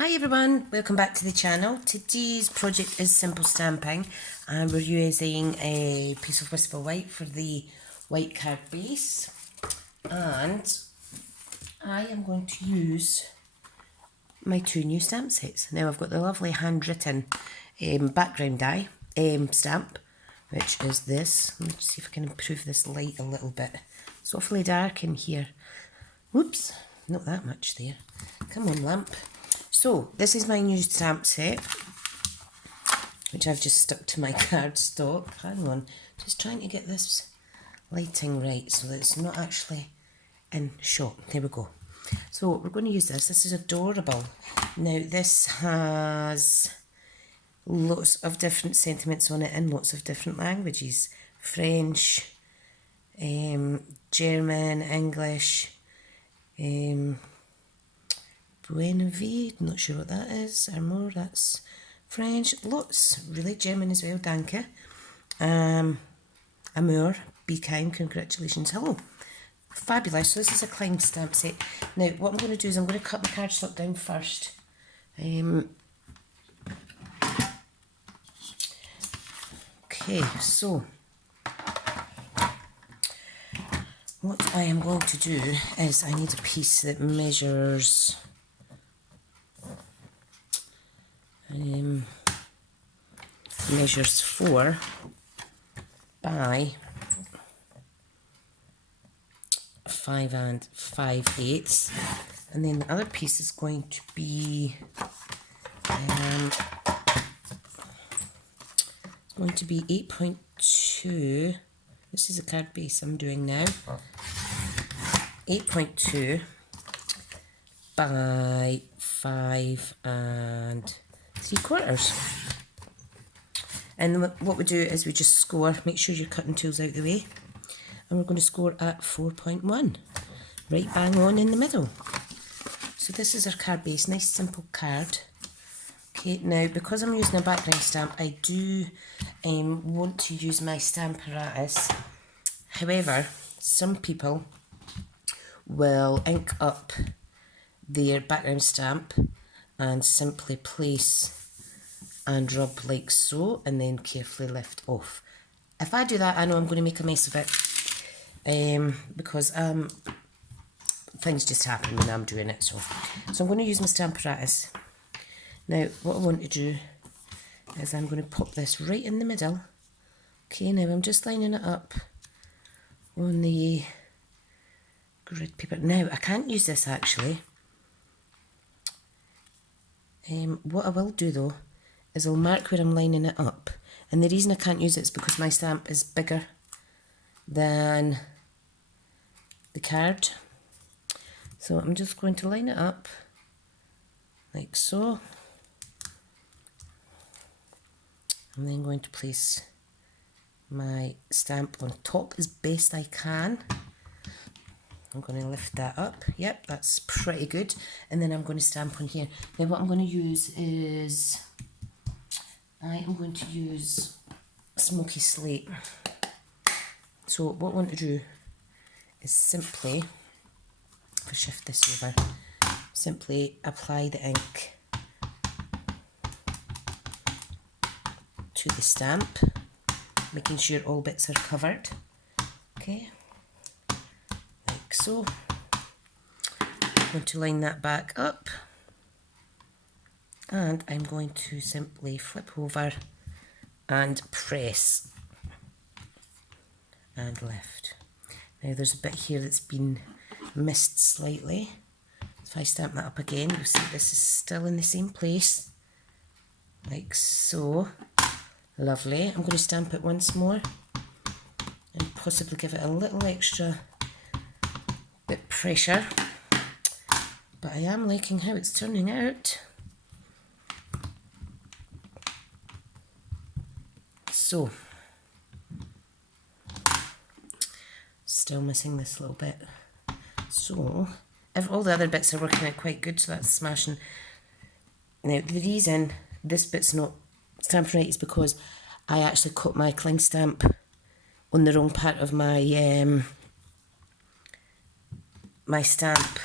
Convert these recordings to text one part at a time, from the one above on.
Hi everyone, welcome back to the channel. Today's project is simple stamping and we're using a piece of Whisper White for the white card base, and I am going to use my two new stamp sets. Now I've got the lovely handwritten background die stamp, which is this. Let me just see if I can improve this light a little bit. It's awfully dark in here. Whoops, not that much there. Come on, lamp. So, this is my new stamp set, which I've just stuck to my cardstock. Hang on, just trying to get this lighting right so that it's not actually in shot. There we go. So, we're going to use this. This is adorable. Now, this has lots of different sentiments on it in lots of different languages. French, German, English, Buenavie, not sure what that is. Armour, that's French. Lots, really. German as well, danke. Amour, be kind, congratulations, hello. Fabulous. So this is a Klein stamp set. Now, what I'm going to do is I'm going to cut the cardstock down first. Okay, so what I am going to do is I need a piece that measures measures 4 by 5 and 5/8, and then the other piece is going to be it's going to be 8.2. This is a card base I'm doing now. 8.2 by 5 and 3/4. And what we do is we just score, make sure your cutting tool's out of the way, and we're going to score at 4.1, right bang on in the middle. So this is our card base, nice simple card. Okay, now because I'm using a background stamp, I do want to use my stamp apparatus. However, some people will ink up their background stamp and simply place and rub like so, and then carefully lift off. If I do that, I know I'm going to make a mess of it, because things just happen when I'm doing it. So I'm going to use my stamp apparatus. Now, what I want to do is I'm going to pop this right in the middle. Okay, now I'm just lining it up on the grid paper. Now, I can't use this actually. What I will do though is I'll mark where I'm lining it up, and the reason I can't use it is because my stamp is bigger than the card. So I'm just going to line it up like so. I'm then going to place my stamp on top as best I can. I'm going to lift that up. Yep, that's pretty good. And then I'm going to stamp on here. Now what I'm going to use is, I am going to use Smoky Slate. So what I want to do is simply, if I shift this over, simply apply the ink to the stamp, making sure all bits are covered. Okay, like so. I'm going to line that back up, and I'm going to simply flip over and press and lift. Now there's a bit here that's been missed slightly. If I stamp that up again, you'll see this is still in the same place, like so. Lovely. I'm going to stamp it once more and possibly give it a little extra bit pressure, but I am liking how it's turning out. So, still missing this little bit. So, if all the other bits are working out quite good, so that's smashing. Now, the reason this bit's not stamped right is because I actually cut my Klein stamp on the wrong part of my my stamp.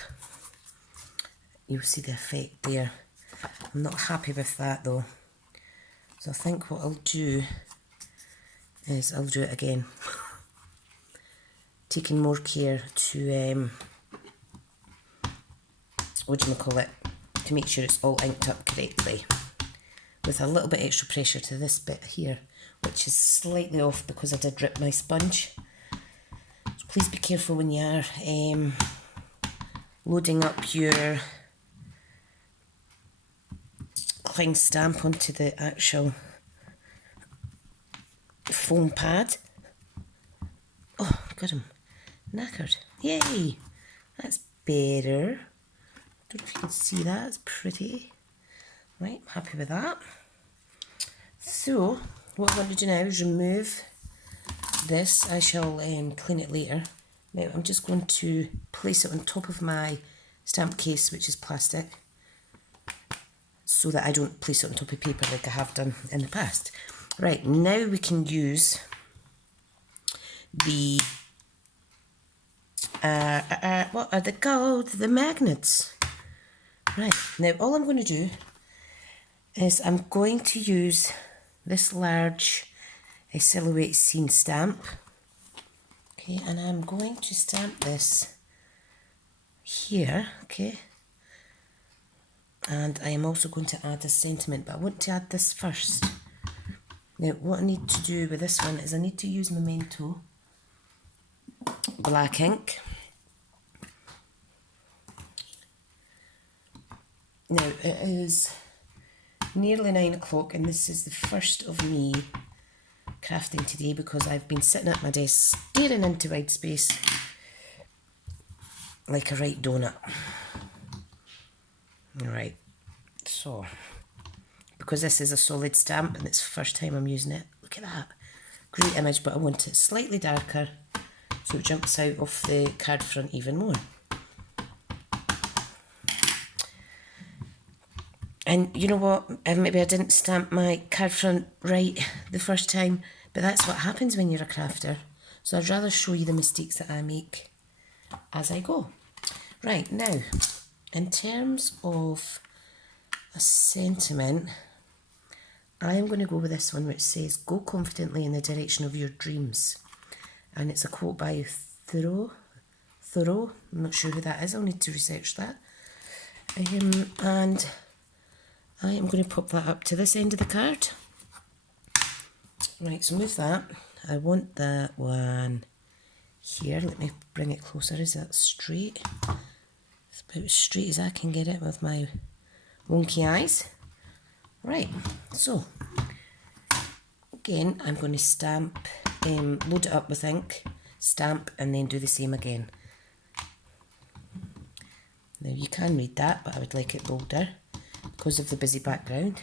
You'll see the effect there. I'm not happy with that though. So I think what I'll do is I'll do it again. Taking more care to, to make sure it's all inked up correctly. With a little bit extra pressure to this bit here, which is slightly off because I did rip my sponge. So please be careful when you are loading up your cling stamp onto the actual foam pad. Oh, got him knackered. Yay! That's better. Don't know if you can see that, it's pretty. Right, happy with that. So, what I'm going to do now is remove this. I shall clean it later. Now, I'm just going to place it on top of my stamp case, which is plastic, so that I don't place it on top of paper like I have done in the past. Right, now we can use the, what are they called? The magnets. Right, now all I'm going to do is I'm going to use this large silhouette scene stamp. Okay, and I'm going to stamp this here, okay. And I am also going to add a sentiment, but I want to add this first. Now, what I need to do with this one is I need to use Memento black ink. Now, it is nearly 9 o'clock and this is the first of me crafting today because I've been sitting at my desk staring into white space like a right donut. Alright, so because this is a solid stamp and it's the first time I'm using it, look at that, great image, but I want it slightly darker so it jumps out of the card front even more. And you know what, maybe I didn't stamp my card front right the first time, but that's what happens when you're a crafter. So I'd rather show you the mistakes that I make as I go. Right, now, in terms of a sentiment, I am going to go with this one which says, "Go confidently in the direction of your dreams." And it's a quote by Thoreau. I'm not sure who that is, I'll need to research that. And I am going to pop that up to this end of the card. Right, so move that. I want that one here. Let me bring it closer. Is that straight? It's about as straight as I can get it with my wonky eyes. Right, so again, I'm going to stamp, load it up with ink, stamp, and then do the same again. Now you can read that, but I would like it bolder because of the busy background.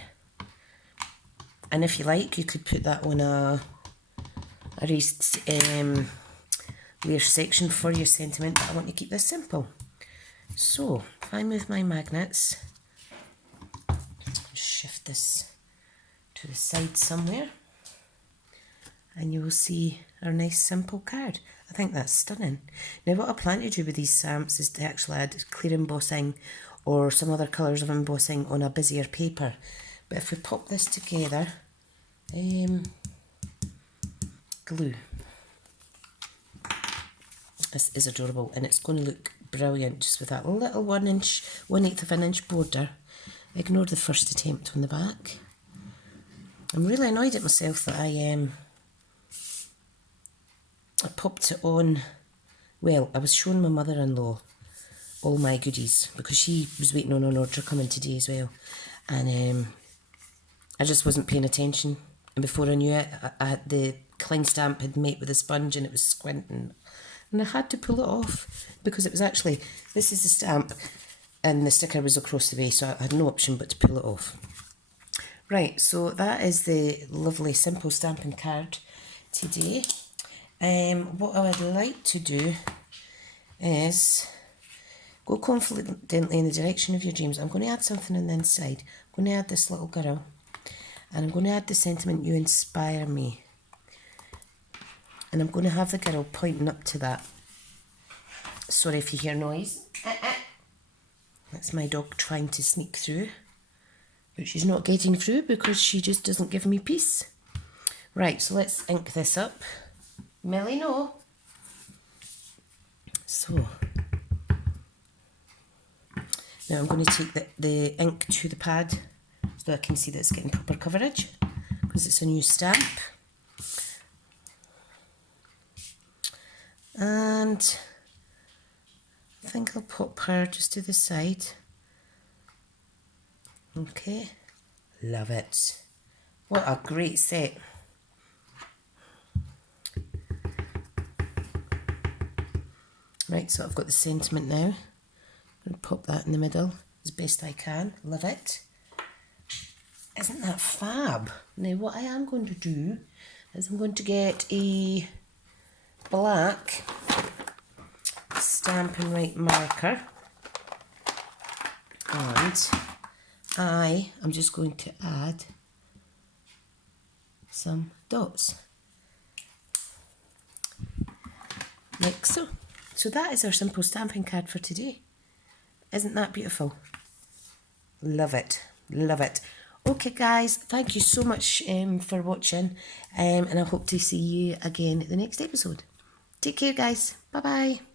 And if you like, you could put that on a raised layer section for your sentiment, but I want to keep this simple. So if I move my magnets, just shift this to the side somewhere, and you will see our nice simple card. I think that's stunning. Now what I plan to do with these stamps is to actually add clear embossing or some other colours of embossing on a busier paper. But if we pop this together, glue. This is adorable and it's going to look brilliant just with that little 1/8 of an inch border. Ignore the first attempt on the back. I'm really annoyed at myself that I popped it on. Well, I was showing my mother-in-law all my goodies because she was waiting on an order coming today as well, and I just wasn't paying attention, and before I knew it, I had the cling stamp had met with a sponge and it was squinting, and I had to pull it off because it was actually, this is the stamp and the sticker was across the way, so I had no option but to pull it off. Right, so that is the lovely simple stamping card today. What I would like to do is go confidently in the direction of your dreams. I'm going to add something on the inside. I'm going to add this little girl, and I'm going to add the sentiment, "You inspire me." And I'm going to have the girl pointing up to that. Sorry if you hear noise. That's my dog trying to sneak through. but she's not getting through because she just doesn't give me peace. Right, so let's ink this up. Millie, no. So, now I'm going to take the ink to the pad so I can see that it's getting proper coverage because it's a new stamp. And I think I'll pop her just to the side. Okay, love it. What a great set. Right, so I've got the sentiment now. I'm going to pop that in the middle as best I can. Love it. Isn't that fab? Now what I am going to do is I'm going to get a black Stampin' Right marker, and I'm just going to add some dots like so. So that is our simple stamping card for today. Isn't that beautiful? Love it, love it. Okay guys, thank you so much for watching, and I hope to see you again at the next episode. Take care guys, bye bye.